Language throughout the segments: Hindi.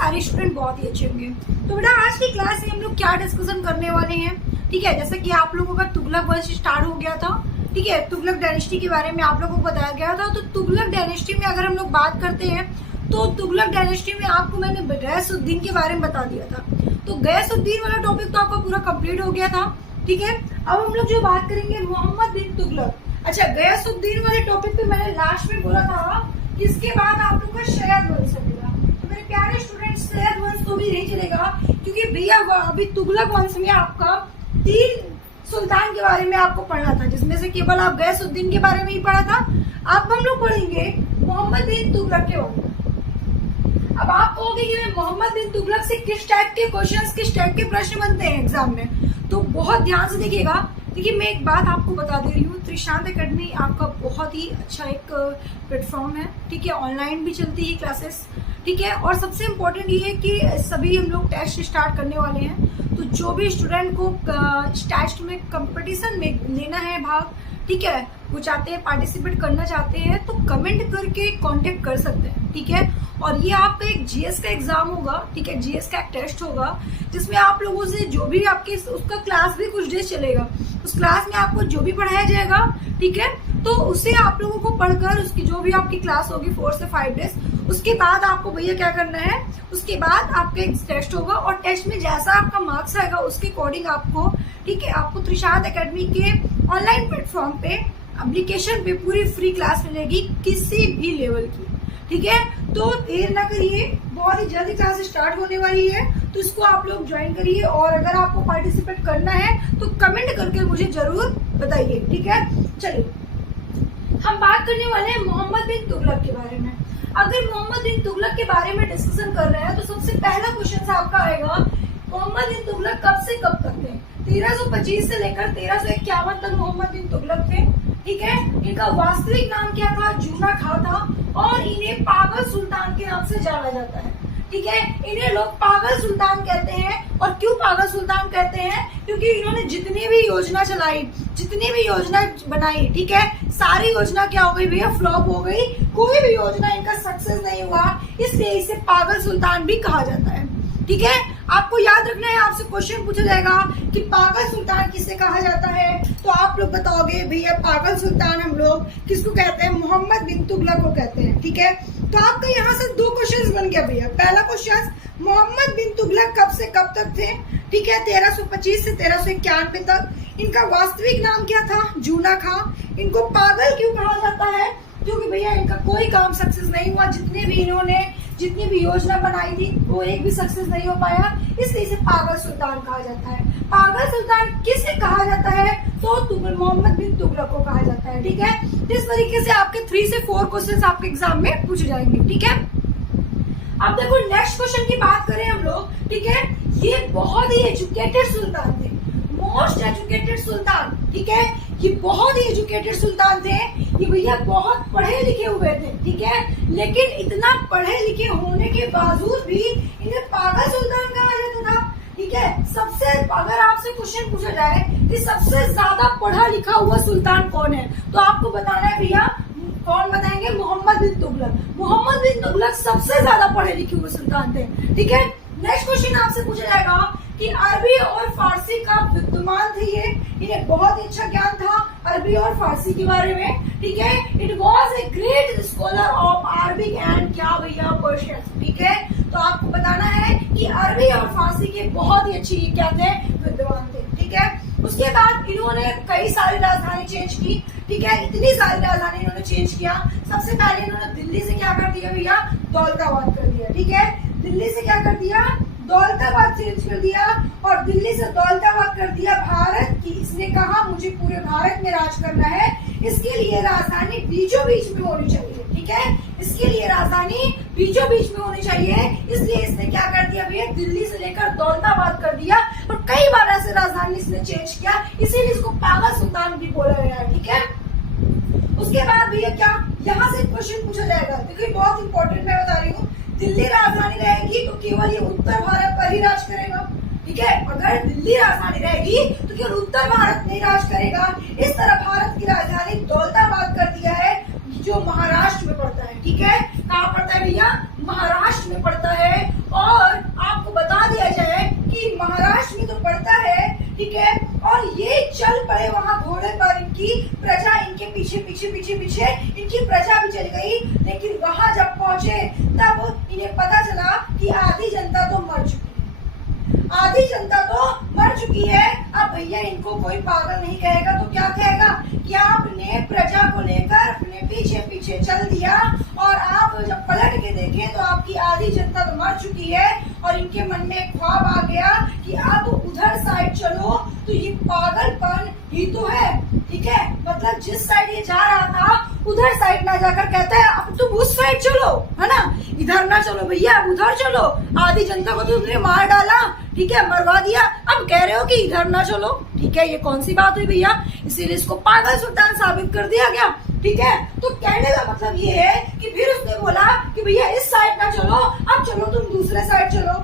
सारे स्टूडेंट बहुत ही अच्छे होंगे। तो बेटा आज की क्लास में हम लोग क्या डिस्कशन करने वाले हैं, ठीक है। जैसे कि आप लोगों का तुगलक वंश स्टार्ट हो गया था, ठीक है। तुगलक डायनेस्टी के बारे में आप लोगों को बताया गया था। तो तुगलक डायनेस्टी में अगर हम लोग बात करते हैं तो तुगलक डायनेस्टी में आपको मैंने गयासुद्दीन के बारे में बता दिया था। तो गयासुद्दीन वाला टॉपिक तो आपका पूरा कंप्लीट हो गया था, ठीक है। अब हम लोग जो बात करेंगे मोहम्मद बिन तुगलक। अच्छा, गयासुद्दीन वाले टॉपिक पे मैंने लास्ट में बोला था कि इसके बाद आप लोग का सैयद वंश चलेगा। तो मेरे प्यारे स्टूडेंट्स, सैयद वंश तो भी नहीं चलेगा, क्योंकि भैया अभी तुगलक वंश में आपका 3 सुल्तान के बारे में आपको पढ़ना था, जिसमें से केवल आप गयासुद्दीन के बारे में ही पढ़ा था। अब हम लोग पढ़ेंगे मोहम्मद बिन तुगलक के बारे में। अब आप कहोगे कि मोहम्मद बिन तुगलक से किस टाइप के क्वेश्चंस, किस टाइप के प्रश्न बनते हैं एग्जाम में, तो बहुत ध्यान से देखिएगा। देखिए, मैं एक बात आपको बता दे रही हूँ, त्रिशांत एकेडमी आपका बहुत ही अच्छा एक प्लेटफॉर्म है, ठीक है। ऑनलाइन भी चलती है क्लासेस, ठीक है। और सबसे इम्पोर्टेंट ये है कि सभी हम लोग टेस्ट स्टार्ट करने वाले हैं। तो जो भी स्टूडेंट को टेस्ट में कंपटीशन में लेना है भाग, ठीक है, वो चाहते हैं पार्टिसिपेट करना चाहते हैं, तो कमेंट करके कांटेक्ट कर सकते हैं, ठीक है। और ये आपका एक जीएस का एग्जाम होगा, ठीक है, जीएस का एक टेस्ट होगा, जिसमें आप लोगों से जो भी आपके उसका क्लास भी कुछ डेज चलेगा, उस क्लास में आपको जो भी पढ़ाया जाएगा, ठीक है, तो उसे आप लोगों को पढ़कर उसकी जो भी आपकी क्लास होगी 4 से 5 डेज, उसके बाद आपको भैया क्या करना है, उसके बाद आपका एक टेस्ट होगा। और टेस्ट में जैसा आपका मार्क्स आएगा उसके अकॉर्डिंग आपको, ठीक है, आपको त्रिशांत एकेडमी के ऑनलाइन प्लेटफॉर्म पे एप्लीकेशन पे पूरी फ्री क्लास मिलेगी किसी भी लेवल की, ठीक है। तो देर ना करिए, बहुत ही जल्दी क्लास स्टार्ट होने वाली है, तो इसको आप लोग ज्वाइन करिए। और अगर आपको पार्टिसिपेट करना है तो कमेंट करके मुझे जरूर बताइए, ठीक है। चलिए, हम बात करने वाले हैं मोहम्मद बिन तुगलक के बारे में। अगर मोहम्मद बिन तुगलक के बारे में डिस्कशन कर रहे हैं तो सबसे पहला क्वेश्चन आपका आएगा, मोहम्मद बिन तुगलक कब से कब तक थे। 1325 से लेकर 1351 तक मोहम्मद बिन तुगलक थे, ठीक है। इनका वास्तविक नाम क्या था, जूना खां था, और इन्हें पागल सुल्तान के नाम से जाना जाता है, ठीक है। इन्हें लोग पागल सुल्तान कहते हैं। और क्यों पागल सुल्तान कहते हैं, क्योंकि इन्होंने जितनी भी योजना चलाई, जितनी भी योजना बनाई, ठीक है, सारी योजना क्या हो गई भैया, फ्लॉप हो गई। कोई भी योजना इनका सक्सेस नहीं हुआ, इसलिए इसे पागल सुल्तान भी कहा जाता है, ठीक है। आपको याद रखना है, आपसे क्वेश्चन पूछा जाएगा कि पागल सुल्तान किसे कहा जाता है, तो आप लोग बताओगे भैया पागल सुल्तान हम लोग किसको कहते हैं, मोहम्मद बिन तुगलक को कहते हैं, ठीक है। तो आपका यहाँ से 2 क्वेश्चन बन गया भैया। पहला क्वेश्चन, मोहम्मद बिन तुगलक कब से कब तक थे, ठीक है, 1325 से 1391 तक। इनका वास्तविक नाम क्या था, जूना खां। इनको पागल क्यों कहा जाता है, क्योंकि भैया इनका कोई काम सक्सेस नहीं हुआ, जितनी भी योजना बनाई थी वो एक भी सक्सेस नहीं हो पाया, इसलिए इसे पागल सुल्तान कहा जाता है। पागल सुल्तान किसे कहा जाता है, तो मोहम्मद बिन तुगलक को कहा जाता है, ठीक है। इस तरीके से आपके 3 से 4 क्वेश्चन आपके एग्जाम में पूछे जाएंगे, ठीक है। अब देखो नेक्स्ट क्वेश्चन की बात करें हम लोग, ठीक है। ये बहुत ही एजुकेटेड सुल्तान थे, मोस्ट एजुकेटेड सुल्तान, ठीक है। ये बहुत ही एजुकेटेड सुल्तान थे, ये भैया बहुत पढ़े लिखे हुए थे, ठीक है। लेकिन इतना पढ़े लिखे होने के बावजूद भी इन्हें पागल सुल्तान कहा जाता था, ठीक है। सबसे, अगर आपसे क्वेश्चन पूछा जाए कि सबसे ज्यादा पढ़ा लिखा हुआ सुल्तान कौन है, तो आपको बताना है भैया, कौन बताएंगे, मोहम्मद बिन तुगलक। मोहम्मद बिन तुगलक सबसे ज्यादा पढ़े लिखे हुए सुल्तान थे, ठीक है। नेक्स्ट क्वेश्चन आपसे पूछा जाएगा कि अरबी और फारसी का विद्वान थे ये, इन्हें बहुत ही अच्छा ज्ञान था अरबी और फारसी के बारे में, ठीक है। It was a great scholar of Arabic and क्या भैया पर्शियन, ठीक है। तो आपको बताना है कि अरबी और फारसी के बहुत ही अच्छी क्या थे, विद्वान थे, ठीक है। उसके बाद इन्होंने कई सारी राजधानी चेंज की, ठीक है। इतनी सारी राजधानी इन्होंने चेंज किया। सबसे पहले इन्होंने दिल्ली से क्या कर दिया भैया, दौलताबाद कर दिया, ठीक है। दिल्ली से क्या कर दिया, दौलताबाद चेंज कर दिया। और दिल्ली से दौलताबाद कर दिया भारत की। इसने कहा मुझे पूरे भारत में राज करना है, इसके लिए राजधानी बीचों बीच में होनी चाहिए, ठीक है। इसके लिए राजधानी बीचों बीच में होनी चाहिए, इसलिए इसने क्या कर दिया भैया, दिल्ली से लेकर दौलताबाद कर दिया। और कई बार ऐसे राजधानी इसने चेंज किया, इसीलिए इसको पागल सुल्तान भी बोला गया है, ठीक है। उसके बाद भैया क्या, यहाँ से क्वेश्चन पूछा जाएगा, देखिए बहुत इंपॉर्टेंट मैं बता रही हूँ। दिल्ली राजधानी रहेगी तो केवल ये उत्तर भारत पर ही राज करेगा, ठीक है। अगर दिल्ली राजधानी रहेगी तो केवल उत्तर भारत नहीं राज करेगा। इस तरह भारत की राजधानी दौलताबाद कर दिया है, जो महाराष्ट्र में पड़ता है, ठीक है। कहाँ पड़ता है भैया, महाराष्ट्र में पड़ता है। और इनकी प्रजा इनके पीछे पीछे पीछे पीछे इनकी प्रजा भी चल गई। लेकिन वहां जब पहुंचे तब इन्हें पता चला कि आधी जनता तो मर चुकी है, आधी जनता तो मर चुकी है। अब भैया इनको कोई पागल नहीं कहेगा तो क्या कहेगा कि आपने प्रजा को लेकर अपने पीछे पीछे चल दिया और आप जब पलट के देखें तो आपकी आधी जनता तो मर चुकी है। और इनके मन में एक ख्वाब आ गया कि अब उधर साइड चलो। तो ये पागलपन ही तो है, ठीक है। मतलब जिस साइड ये जा रहा था उधर साइड ना जाकर कहता है अब तुम उस साइड चलो, है ना, इधर ना चलो भैया, अब उधर चलो। आधी जनता को तो तुमने मार डाला, ठीक है, मरवा दिया, अब कह रहे हो कि इधर ना चलो, ठीक है। ये कौन सी बात हुई भैया? इसीलिए इसको पागल सुल्तान साबित कर दिया गया, ठीक है। तो कहने का मतलब ये है कि फिर उसने बोला कि भैया इस साइड ना चलो, अब चलो तुम दूसरे साइड चलो,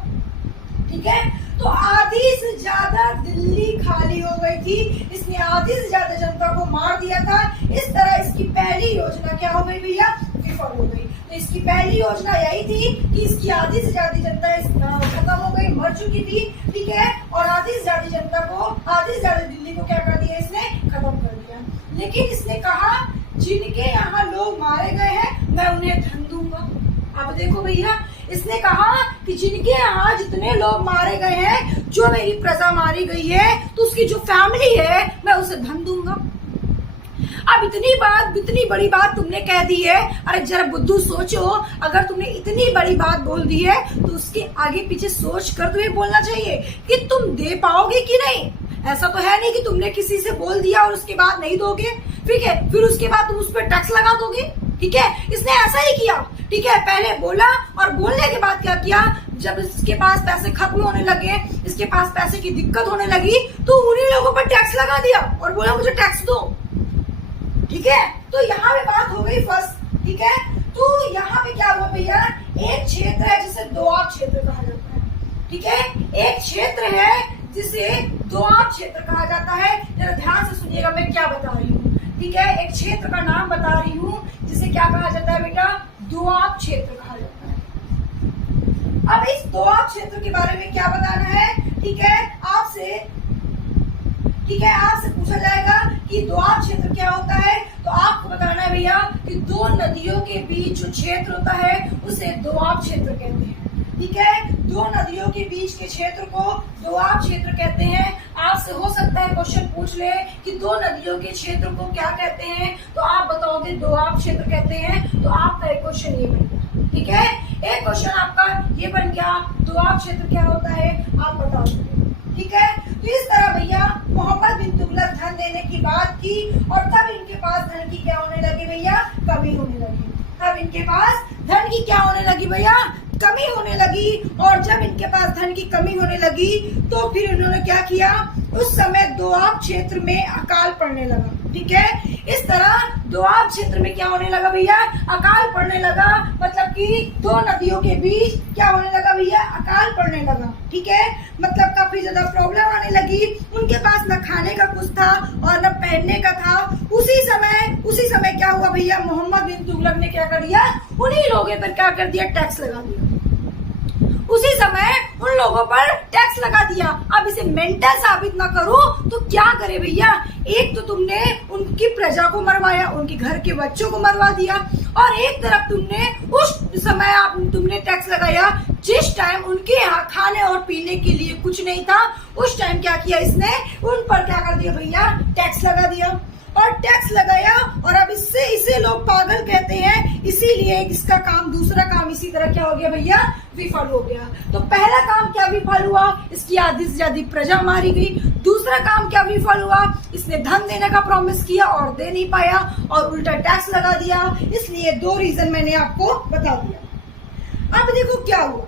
ठीक है। तो आधी से ज्यादा दिल्ली खाली हो गई थी, इसने आधी से ज्यादा जनता को मार दिया था। इस तरह इसकी पहली योजना क्या हो गई भैया? विफल हो गई। तो इसकी पहली योजना यही थी कि इसकी आधी से ज्यादा जनता खत्म हो गई, मर चुकी थी, ठीक है। और आधी से ज्यादा जनता को, आधी से ज्यादा दिल्ली को क्या कर दिया इसने? खत्म कर दिया। लेकिन इसने कहा जिनके यहाँ लोग मारे गए हैं मैं उन्हें धन दूंगा। अब देखो भैया, इसने कहा कि जिनके यहाँ जितने लोग मारे गए हैं, जो मेरी प्रजा मारी गई है, तो उसकी जो फैमिली है मैं उसे धन दूंगा। अब इतनी बड़ी बात तुमने कह दी है। अरे जरा बुद्धू सोचो, अगर तुमने इतनी बड़ी बात बोल दी है तो उसके आगे पीछे सोच कर तुम्हें बोलना चाहिए कि तुम दे पाओगे कि नहीं। ऐसा तो है नहीं कि तुमने किसी से बोल दिया और उसके बाद नहीं दोगे, ठीक है, फिर उसके बाद तुम उस पर टैक्स लगा दोगे, ठीक है। इसने ऐसा ही किया, ठीक है। पहले बोला और बोलने के बाद क्या किया, जब इसके पास पैसे खत्म होने लगे, इसके पास पैसे की दिक्कत होने लगी, तो उन्हीं लोगों पर टैक्स लगा दिया और बोला मुझे टैक्स दो, ठीक है। तो यहाँ पे बात हो गई फर्स्ट, ठीक है। तो यहाँ पे क्या हुआ भैया, एक क्षेत्र है जिसे दोआब क्षेत्र कहा जाता है, ठीक है। एक क्षेत्र है जिसे दोआब क्षेत्र कहा जाता है। जरा ध्यान से सुनिएगा मैं क्या बता रही हूँ, ठीक है। एक क्षेत्र का नाम बता रही हूँ जिसे क्या कहा जाता है बेटा? दोआब क्षेत्र कहा जाता है। अब इस दोआब क्षेत्र के बारे में क्या बताना है, ठीक है, आपसे, ठीक है, आपसे पूछा जाएगा कि दोआब क्षेत्र क्या होता है। तो आपको बताना है भैया कि दो नदियों के बीच जो क्षेत्र होता है उसे दोआब क्षेत्र कहते हैं, ठीक है। दो नदियों के बीच के क्षेत्र को दोआब क्षेत्र कहते हैं। आपसे हो सकता है क्वेश्चन पूछ ले कि दो नदियों के क्षेत्र को क्या कहते हैं, तो आप बताओगे दोआब क्षेत्र कहते हैं। तो आपका एक क्वेश्चन ये बन गया, ठीक है। एक क्वेश्चन आपका ये बन गया, दोआब क्षेत्र क्या होता है आप बता दोगे, ठीक है। तो इस तरह भैया मोहम्मद बिन तुगलक धन देने की बात की और तब इनके पास धन की क्या होने लगी भैया? कमी होने लगी। तब इनके पास धन की क्या होने लगी भैया? कमी होने लगी। और जब इनके पास धन की कमी होने लगी तो फिर इन्होंने क्या किया, उस समय दोआब क्षेत्र में अकाल पड़ने लगा, ठीक है। इस तरह दोआब क्षेत्र में क्या होने लगा भैया? अकाल पड़ने लगा। मतलब कि दो नदियों के बीच क्या होने लगा भैया? अकाल पड़ने लगा, ठीक है। मतलब काफी ज्यादा प्रॉब्लम आने लगी। उनके पास न खाने का कुछ था और न पहनने का था। उसी समय क्या हुआ भैया? मोहम्मद बिन तुगलक ने क्या कर दिया? उन्हीं लोगों पर क्या कर दिया? टैक्स लगा दिया। उसी समय उन लोगों पर टैक्स लगा दिया। अब इसे मेंटल साबित ना करो तो क्या करे भैया? एक तो तुमने उनकी प्रजा को मरवाया, उनके घर के बच्चों को मरवा दिया, और एक तरफ तुमने उस समय तुमने टैक्स लगाया जिस टाइम उनके यहाँ खाने और पीने के लिए कुछ नहीं था। उस टाइम क्या किया इसने? उन पर क्या कर दिया भैया? टैक्स लगा दिया। और टैक्स लगाया और अब इसे लोग पागल कहते हैं। इसीलिए इसका काम, दूसरा काम इसी तरह क्या हो गया भैया? विफल हो गया। तो पहला काम क्या विफल हुआ? इसकी आधी से ज्यादा प्रजा मारी गई। दूसरा काम क्या विफल हुआ? इसने धन देने का प्रॉमिस किया और दे नहीं पाया और उल्टा टैक्स लगा दिया। इसलिए दो रीजन मैंने आपको बता दिया। अब देखो क्या हुआ।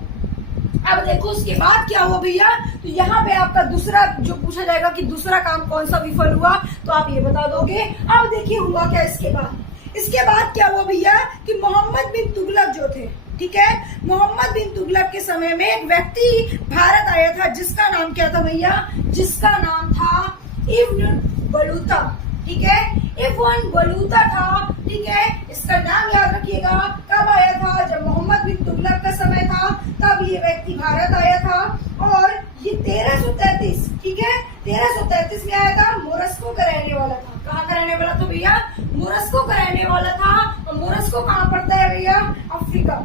अब देखो उसके बाद क्या हुआ भैया? तो यहाँ पे आपका दूसरा जो पूछा जाएगा कि दूसरा काम कौन सा विफल हुआ, तो आप ये बता दोगे। अब देखिए हुआ क्या इसके बाद। इसके बाद क्या हुआ भैया कि मोहम्मद बिन तुगलक जो थे, ठीक है, मोहम्मद बिन तुगलक के समय में एक व्यक्ति भारत आया था जिसका नाम क्या था भैया? जिसका नाम था इब्न बलूता, ठीक है। इब्न बलूता था, ठीक है। इसका नाम याद रखिएगा। कब आया था? जब मोहम्मद बिन तुगलक का समय था, तब ये व्यक्ति भारत आया था। और ये 1333, ठीक है, 1333 में आया था। मोरस्को का रहने वाला था। कहाँ का रहने वाला था भैया? मोरस्को का रहने वाला था। और मोरस्को कहाँ पड़ता है भैया? अफ्रीका।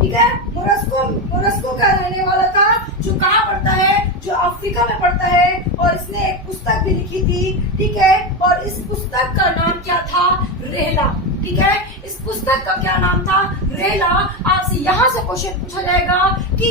ठीक है, मोरस्को का रहने वाला था, जो कहाँ पड़ता है? जो अफ्रीका में पड़ता है। और इसने एक पुस्तक भी लिखी थी, ठीक है, और इस पुस्तक का नाम क्या था? रेहला। ठीक है, इस पुस्तक का क्या नाम था? रेहला। आपसे यहाँ से क्वेश्चन पूछा जाएगा कि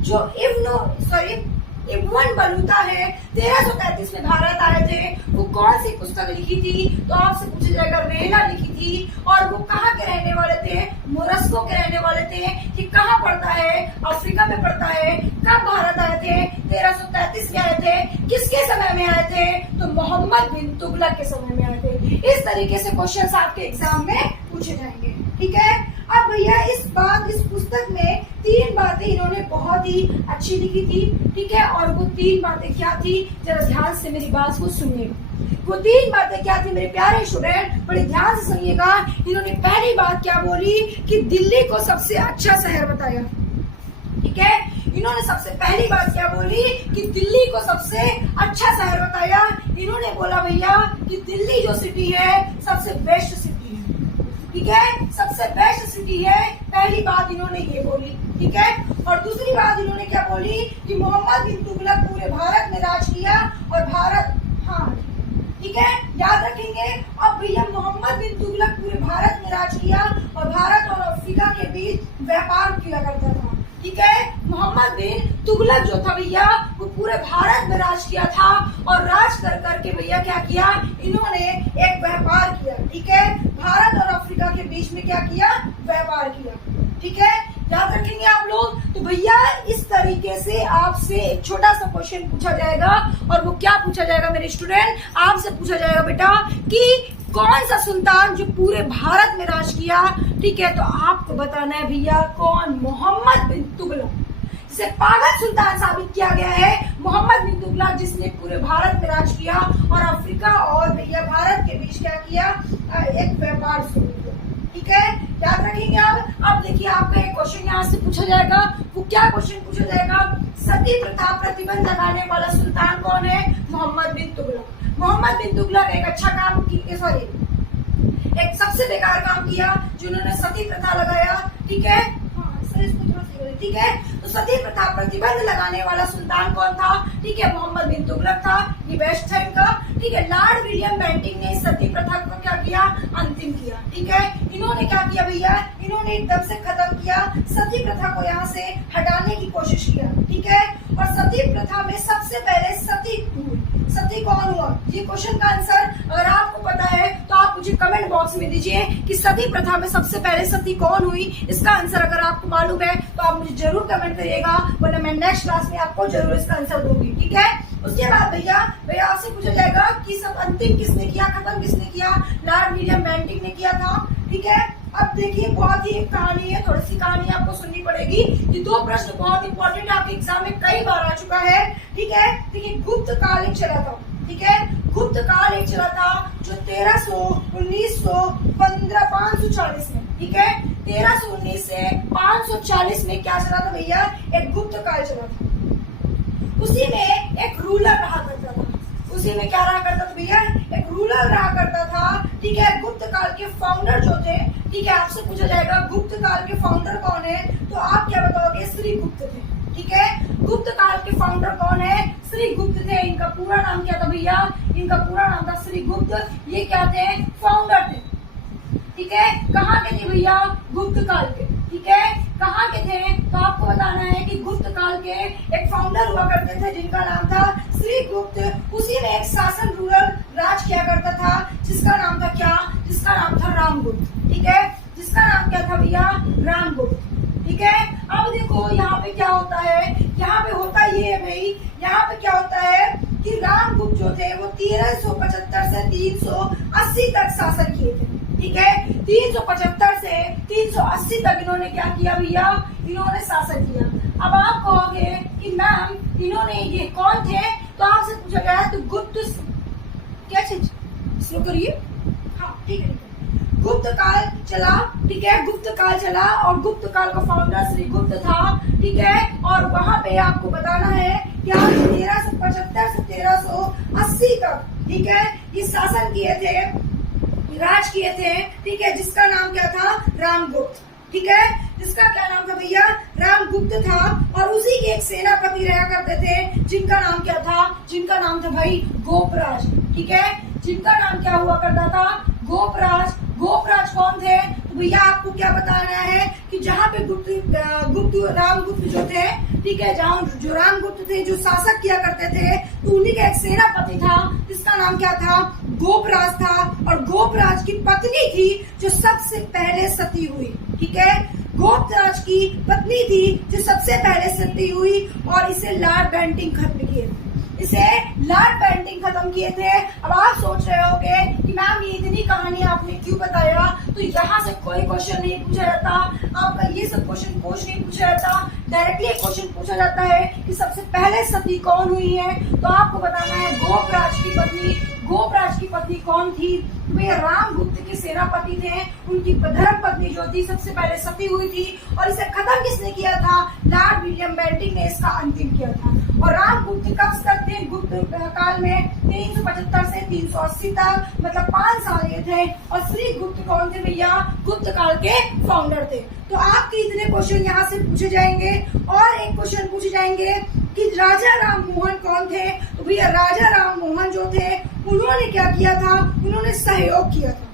जो इब्न बलूता है 1333 में भारत आए थे, वो कौन सी पुस्तक लिखी थी? तो आपसे पूछा जाएगा रेहला लिखी थी। और वो कहाँ के रहने वाले थे? मोरस्को के रहने वाले थे। कि कहाँ पड़ता है? अफ्रीका में पड़ता है। कब भारत आए थे? 1333 में आए थे। किसके समय में आए थे? तो मोहम्मद बिन तुगलक के समय में आए थे। इस तरीके से क्वेश्चन आपके एग्जाम में पूछे जाएंगे। ठीक है, अब भैया इस पुस्तक में 3 बातें इन्होंने बहुत ही अच्छी लिखी थी। ठीक है, और वो 3 बातें क्या थी? जरा ध्यान से मेरी बात को सुनिएगा। वो 3 बातें क्या थी मेरे प्यारे स्टूडेंट? बड़े ध्यान से सुनिएगा। इन्होंने पहली बात क्या बोली? कि दिल्ली को सबसे अच्छा शहर बताया। ठीक है, इन्होंने सबसे पहली बात क्या बोली? कि दिल्ली को सबसे अच्छा शहर बताया। इन्होंने बोला भैया कि दिल्ली जो सिटी है सबसे बेस्ट सिटी है। ठीक है, सबसे बेस्ट सिटी है। पहली बात इन्होंने ये बोली। ठीक है, और दूसरी बात इन्होंने क्या बोली? कि मोहम्मद बिन तुगलक पूरे भारत में राज किया और भारत, हाँ ठीक है, याद रखेंगे। अब भैया मोहम्मद बिन तुगलक पूरे भारत में राज किया और भारत और अफ्रीका के बीच व्यापार किया करता था। ठीक है, मोहम्मद बिन तुगलक जो था भैया वो पूरे भारत में राज किया था। और राज कर करके भैया क्या किया? इन्होंने एक व्यापार किया। ठीक है, भारत और अफ्रीका के बीच में क्या किया? व्यापार किया। ठीक है, याद रखेंगे आप लोग। तो भैया इस तरीके से आपसे एक छोटा सा क्वेश्चन पूछा जाएगा। और वो क्या पूछा जाएगा मेरे स्टूडेंट? आपसे पूछा जाएगा बेटा कि कौन सा सुल्तान जो पूरे भारत में राज किया। ठीक है, तो आपको बताना है भैया कौन? मोहम्मद बिन तुगलक, जिसे पागल सुल्तान साबित किया गया है। मोहम्मद बिन तुगलक जिसने पूरे भारत में राज किया और अफ्रीका और भैया भारत के बीच क्या किया? एक व्यापार शुरू किया। ठीक है, याद रखेंगे आप। अब देखिए आपका एक क्वेश्चन यहाँ से पूछा जाएगा। वो क्या क्वेश्चन पूछा जाएगा? सती प्रथा प्रतिबंध लगाने वाला सुल्तान कौन है? मोहम्मद बिन तुगलक। मोहम्मद बिन तुगलक एक अच्छा काम किया, सॉरी एक सबसे बेकार काम किया जिन्होंने सती प्रथा लगाया। ठीक है, ठीक है, तो सती प्रथा प्रतिबंध लगाने वाला सुल्तान कौन था? ठीक है, मोहम्मद बिन तुगलक था। ये बेस्ट है इनका। ठीक है, लॉर्ड विलियम बेंटिंग ने सती प्रथा को क्या किया? अंतिम किया। ठीक है, इन्होंने क्या किया भैया? इन्होंने एकदम से खत्म किया, सती प्रथा को यहाँ से हटाने की कोशिश किया। ठीक है, और सती प्रथा में सबसे पहले सती कौन हुआ? ये क्वेश्चन का आंसर अगर आपको पता है तो आप मुझे कमेंट बॉक्स में दीजिए कि सती प्रथा में सबसे पहले सती कौन हुई। इसका आंसर अगर आपको मालूम है तो आप मुझे जरूर कमेंट करिएगा, वरना मैं नेक्स्ट क्लास में आपको जरूर इसका आंसर दूंगी। ठीक है, उसके बाद भैया आपसे पूछा जाएगा कि सब अंतिम किसने किया, खत्म किसने किया? लॉर्ड विलियम बेंटिंग ने किया था। ठीक है, अब देखिए बहुत ही एक कहानी है, थोड़ी सी कहानी आपको सुननी पड़ेगी। ये 2 प्रश्न बहुत इंपॉर्टेंट आपके एग्जाम में कई बार आ चुका है। ठीक है, देखिए गुप्त काल एक चला था। ठीक है, गुप्त काल एक चला था जो 1300, 1900, 540 में। ठीक है, 1319 से 540 में क्या चला था भैया? एक गुप्त काल चला था। उसी में एक रूलर रहा करता था। उसी में क्या रहा करता था भैया? एक रूलर रहा करता था। ठीक है, गुप्त काल के फाउंडर जो थे, ठीक है, आपसे पूछा जाएगा गुप्त काल के फाउंडर कौन है? तो आप क्या बताओगे? श्री गुप्त थे। ठीक है, गुप्त काल के फाउंडर कौन है? श्री गुप्त थे। इनका पूरा नाम क्या था भैया? इनका पूरा नाम था श्री गुप्त। ये क्या थे? फाउंडर थे। ठीक है, कहाँ के थे भैया? गुप्त काल के। ठीक है, कहाँ के थे? तो आपको बताना है कि गुप्त काल के एक फाउंडर हुआ करते थे जिनका नाम था श्री गुप्त। उसी में एक शासन रूलर राज किया करता था जिसका नाम था क्या? जिसका नाम था रामगुप्त। ठीक है, जिसका नाम क्या था भैया? रामगुप्त। ठीक है, अब देखो यहाँ पे क्या होता है? यहाँ पे होता ये है भाई, यहाँ पे क्या होता है कि रामगुप्त जो थे वो 1375 से 380 तक शासन किए थे। ठीक है, 375 से 380 तक इन्होंने क्या किया भैया? इन्होंने शासन किया। अब आप कहोगे कि मैम इन्होंने ये कौन थे? तो आपसे पूछा गया तो गुप्त क्या चीज? शुरू करिए। हाँ ठीक है, गुप्त काल चला। ठीक है, गुप्त काल चला और गुप्त काल का फाउंडर श्री गुप्त था। ठीक है, और वहां पे आपको बताना है कि 1375 से 1380 1980 तक, ठीक है, ये शासन किए थे, राज किए थे, ठीक है, जिसका नाम क्या था, रामगुप्त, ठीक है, जिसका क्या नाम था भैया, रामगुप्त था। और उसी के एक सेनापति रहा करते थे जिनका नाम क्या था, जिनका नाम था भाई गोपराज, ठीक है, जिनका नाम क्या हुआ करता था, गोपराज। गोपराज कौन थे, तो भैया आपको क्या बताना है कि जहाँ पे रामगुप्त जो थे, ठीक है, जहाँ जो रामगुप्त थे, जो शासक किया करते थे, तो उन्हीं का एक सेनापति था जिसका नाम क्या था, गोपराज था। और गोपराज की पत्नी थी जो सबसे पहले सती हुई, ठीक है, गोपराज की पत्नी थी जो सबसे पहले सती हुई। और इसे लॉर्ड बेंटिंक खत्म किए, इसे लॉर्ड बेंटिंक खत्म किए थे। अब आप सोच रहे होंगे कि मैम ये इतनी कहानी आपने क्यों बताया, तो यहाँ से कोई क्वेश्चन नहीं पूछा जाता, आपका ये सब क्वेश्चन नहीं पूछा जाता, डायरेक्टली एक क्वेश्चन पूछा जाता है कि सबसे पहले सती कौन हुई है, तो आपको बताना है गोपराज की पत्नी। गोपराज की पत्नी कौन थी, वे रामगुप्त के सेनापति थे, उनकी धर्म पत्नी जो थी सबसे पहले सती हुई थी। और इसे खत्म किसने किया था, लॉर्ड विलियम बेंटिंक ने इसका अंतिम किया था। और रामगुप्त कब तक थे, गुप्त काल में 375 से 380 तक, मतलब 5 साल ये थे। और श्री गुप्त कौन थे भैया, गुप्त काल के फाउंडर थे। तो आपके इतने क्वेश्चन यहाँ से पूछे जाएंगे। और एक क्वेश्चन पूछे जाएंगे कि राजा राम मोहन कौन थे, तो भैया राजा राम मोहन जो थे उन्होंने क्या किया था, उन्होंने सहयोग किया था,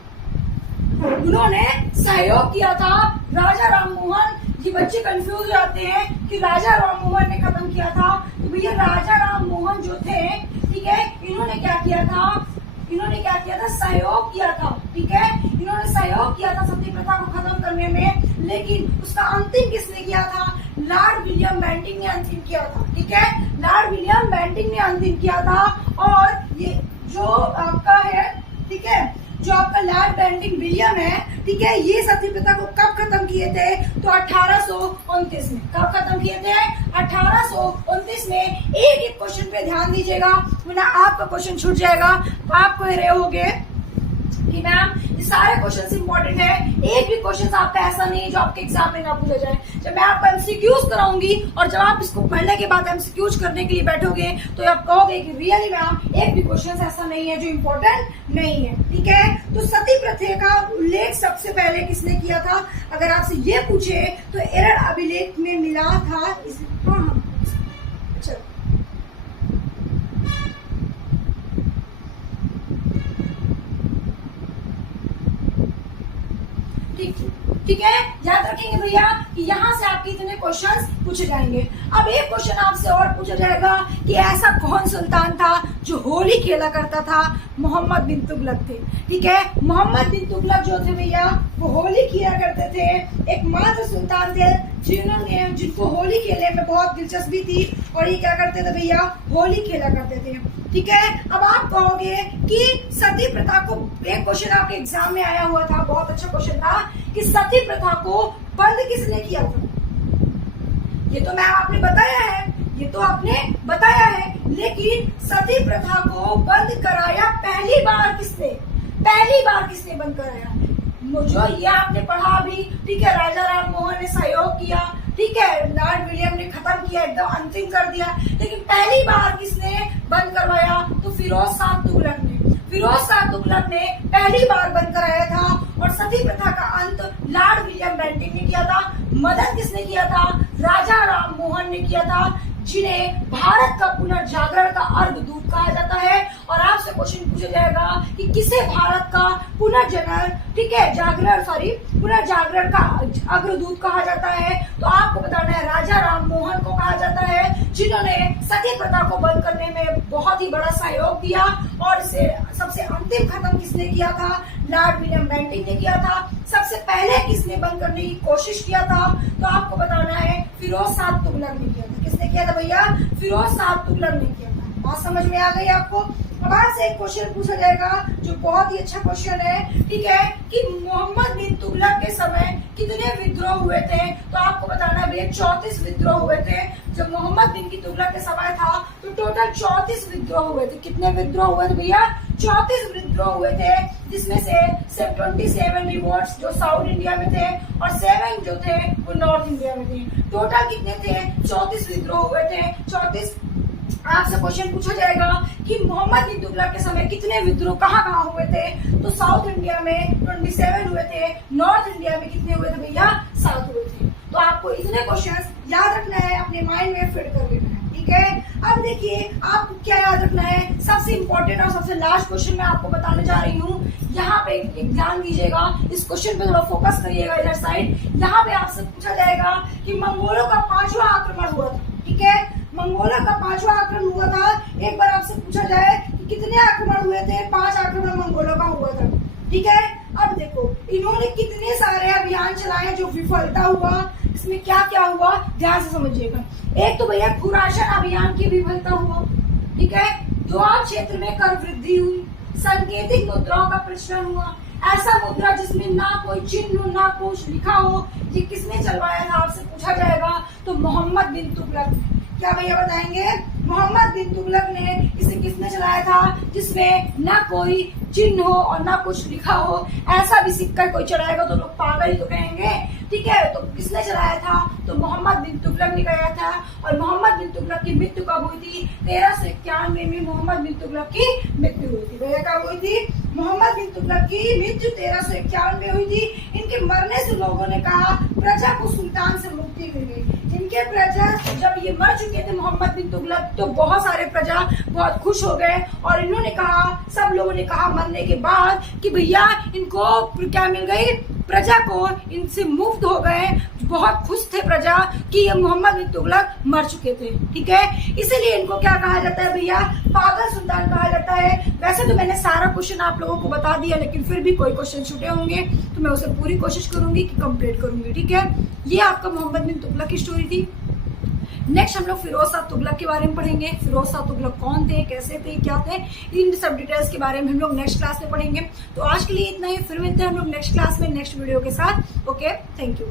उन्होंने सहयोग किया था। राजा राम मोहन, ये बच्चे कंफ्यूज हो जाते हैं कि राजा राम मोहन ने खत्म किया था, तो भैया राजा राम मोहन जो थे, ठीक है, इन्होंने क्या किया था, इन्होंने क्या किया था, सहयोग किया था, ठीक है, इन्होंने सहयोग किया था सती प्रथा को खत्म करने में। लेकिन उसका अंतिम किसने किया था, लॉर्ड विलियम बेंटिंक ने अंतिम किया था, ठीक है, लॉर्ड विलियम बेंटिंक ने अंतिम किया था। और ये जो आपका है, ठीक है, जो आपका लॉर्ड बेंटिंक विलियम है, ठीक है, ये सती प्रथा को कब खत्म किए थे, तो 1829 में। कब खत्म किए थे, 1829 में। एक क्वेश्चन पे ध्यान दीजिएगा वरना आपका क्वेश्चन छूट जाएगा। आप कह रहे होगे कि मैम ये सारे क्वेश्चंस इंपॉर्टेंट है, एक भी क्वेश्चन आपका ऐसा नहीं है जो आपके एग्जाम में ना पूछा जाए। जब मैं आपको एमसीक्यूज कराऊंगी और जब आप इसको पढ़ने के बाद एमसीक्यूज करने के लिए बैठोगे तो आप कहोगे कि रियली मैम एक भी क्वेश्चन ऐसा नहीं है जो इम्पोर्टेंट नहीं है, ठीक है। तो सती प्रथा का उल्लेख सबसे पहले किसने किया था, अगर आपसे ये पूछे तो एरर अभिलेख में मिला था। हाँ, चलो ठीक है, याद रखेंगे भैया कि यहाँ से आपके इतने क्वेश्चंस पूछे जाएंगे। अब एक क्वेश्चन आपसे और पूछा जाएगा कि ऐसा कौन सुल्तान था जो होली खेला करता था, मोहम्मद बिन तुगलक थे, ठीक है। मोहम्मद बिन तुगलक जो थे भैया वो होली खेला करते थे, एकमात्र सुल्तान थे जिनको होली खेलने में बहुत दिलचस्पी थी और ये क्या करते थे भैया, होली खेला करते थे, ठीक है। अब आप कहोगे कि सती प्रथा को, एक क्वेश्चन आपके एग्जाम में आया हुआ था, बहुत अच्छा क्वेश्चन था कि सती प्रथा को बंद किसने किया था। ये तो मैम आपने बताया है, ये तो आपने बताया है, लेकिन सती प्रथा को बंद कराया पहली बार किसने, पहली बार किसने बंद कराया, जो ये आपने पढ़ा भी, ठीक है, राजा राम मोहन ने सहयोग किया, ठीक है, लॉर्ड विलियम ने खत्म किया, एकदम अंतिम कर दिया, लेकिन पहली बार किसने बंद करवाया, तो फिरोज शाह तुगलक ने, फिरोज शाह तुगलक ने पहली बार बंद कराया था। और सती प्रथा का अंत लॉर्ड विलियम बेंटिंक ने किया था। मदद किसने किया था, राजा राम मोहन ने किया था, जिन्हें भारत का पुनर्जागरण का अर्धदूत कहा जाता है। और आपसे क्वेश्चन पूछा जाएगा कि किसे भारत का पुनर्जागरण, ठीक है, पुनर्जागरण का अग्रदूत कहा जाता है, तो आपको बताना है राजा राम मोहन को कहा जाता है, जिन्होंने सती प्रथा को बंद करने में बहुत ही बड़ा सहयोग दिया। और इसे सबसे अंतिम खत्म किसने किया था, लॉर्ड विलियम बेंटिंक ने किया था। सबसे पहले किसने बंद करने की कोशिश किया था, तो आपको बताना है फिरोज शाह तुगलक ने किया था। किसने किया था भैया, फिरोज शाह तुगलक ने किया था। बात समझ में आ गई आपको। अब आपसे एक क्वेश्चन पूछा जाएगा जो बहुत ही अच्छा क्वेश्चन है, ठीक है, कि मोहम्मद बिन तुगलक के समय कितने विद्रोह हुए थे, तो आपको बताना है भैया 34 विद्रोह हुए थे। जब मोहम्मद बिन तुगलक के समय था तो टोटल 34 विद्रोह हुए थे। कितने विद्रोह हुए थे भैया, 34 विद्रोह हुए थे, जिसमें से 27 रिवोल्ट्स जो साउथ इंडिया में थे और 7 जो थे वो नॉर्थ इंडिया में थे। टोटल कितने थे, 34 विद्रोह हुए थे। 34 आपसे क्वेश्चन पूछा जाएगा कि मोहम्मद बिन तुगलक के समय कितने विद्रोह कहाँ हुए थे, तो साउथ इंडिया में 27 हुए थे, नॉर्थ इंडिया में कितने हुए थे भैया, 7 हुए थे। तो आपको इतने क्वेश्चंस याद रखना है, अपने माइंड में फिट कर लेना है, ठीक है। अब देखिए आपको क्या याद रखना है, सबसे इंपॉर्टेंट और सबसे लास्ट क्वेश्चन मैं आपको बताने जा रही हूँ। यहाँ पे एक ध्यान दीजिएगा, इस क्वेश्चन पे थोड़ा फोकस करिएगा इधर साइड। यहाँ पे आपसे पूछा जाएगा कि मंगोलों का 5वां आक्रमण हुआ था, ठीक है, मंगोलों का 5वां आक्रमण हुआ था। एक बार आपसे पूछा जाए कि कितने आक्रमण हुए थे, 5 आक्रमण मंगोलों का हुआ था, ठीक है। अब देखो इन्होंने कितने सारे अभियान चलाए जो विफलता हुआ, इसमें क्या क्या हुआ ध्यान से समझिएगा। एक तो भैया खुरासान अभियान की विफलता हुआ, ठीक है, द्वार क्षेत्र में कर वृद्धि हुई, सांकेतिक मुद्राओं का प्रचलन हुआ, ऐसा मुद्रा जिसमें ना कोई चिन्ह ना कुछ लिखा हो, ये किसने चलवाया था आपसे पूछा जाएगा, तो मोहम्मद बिन तुगलक। क्या भैया बताएंगे, मोहम्मद बिन तुगलक ने इसे किसने चलाया था, जिसमें ना कोई चिन्ह हो और ना कुछ लिखा हो, ऐसा भी सिक्का कोई चढ़ाएगा तो लोग पागल ही तो कहेंगे, ठीक है। तो किसने चलाया था, तो मोहम्मद बिन तुगलक ने कराया था। और मोहम्मद बिन तुगलक की मृत्यु कब हुई थी, 1391 में मोहम्मद बिन तुगलक की मृत्यु हुई थी। भैया कब हुई थी, मोहम्मद बिन तुगलक की मृत्यु 1351 में हुई थी। इनके मरने से लोगों ने कहा प्रजा को सुल्तान से मुक्ति मिल गई। जिनके प्रजा जब ये मर चुके थे मोहम्मद बिन तुगलक, तो बहुत सारे प्रजा बहुत खुश हो गए और इन्होंने कहा, सब लोगों ने कहा मरने के बाद कि भैया इनको क्या मिल गई, प्रजा को इनसे मुक्त हो गए। बहुत खुश थे प्रजा कि ये मोहम्मद बिन तुगलक मर चुके थे, ठीक है। इसीलिए इनको क्या कहा जाता है भैया, पागल सुल्तान कहा जाता है। वैसे तो मैंने सारा क्वेश्चन आप लोगों को बता दिया, लेकिन फिर भी कोई क्वेश्चन छूटे होंगे तो मैं उसे पूरी कोशिश करूंगी कि कंप्लीट करूंगी, ठीक है। ये आपका मोहम्मद बिन तुगलक की स्टोरी थी। नेक्स्ट हम लोग फिरोज शाह तुगलक के बारे में पढ़ेंगे। फिरोज शाह तुगलक कौन थे, कैसे थे, क्या थे, इन सब डिटेल्स के बारे में हम लोग नेक्स्ट क्लास में पढ़ेंगे। तो आज के लिए इतना ही, फिर मिलते हैं हम लोग नेक्स्ट क्लास में नेक्स्ट वीडियो के साथ। Okay, thank you.